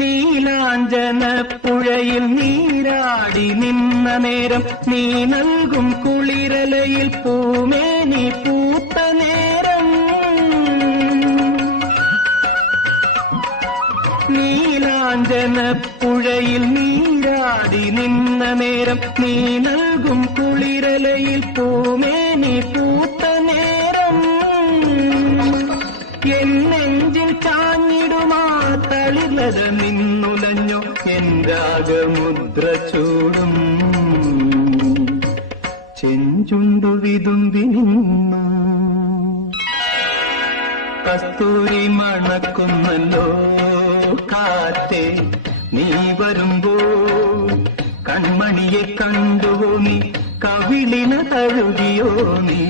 നീലാഞ്ജന പുഴയിൽ നീരാടി നിന്ന നേരം, നീ നൽകും കുളിരലയിൽ പൂമേനി പൂത്ത നേരം. നീലാഞ്ജന പുഴയിൽ നീരാടി നിന്ന നേരം, നീ നൽകും കുളിരലയിൽ പൂമേനി പൂത്ത നേരം. എന്നെഞ്ചിൽ ചാഞ്ഞിടുമാ തളിലത നിന്നുലഞ്ഞോ എൻ രാഗമുദ്ര ചൂടും. ചെഞ്ചുണ്ടു വിതുമ്പി നിന്നു കസ്തൂരി മണക്കുന്നല്ലോ കാറ്റേ, നീ വരുമ്പോ കൺമണിയെ കണ്ടുവോ നീ, കവിളിന തഴുകിയോ നീ.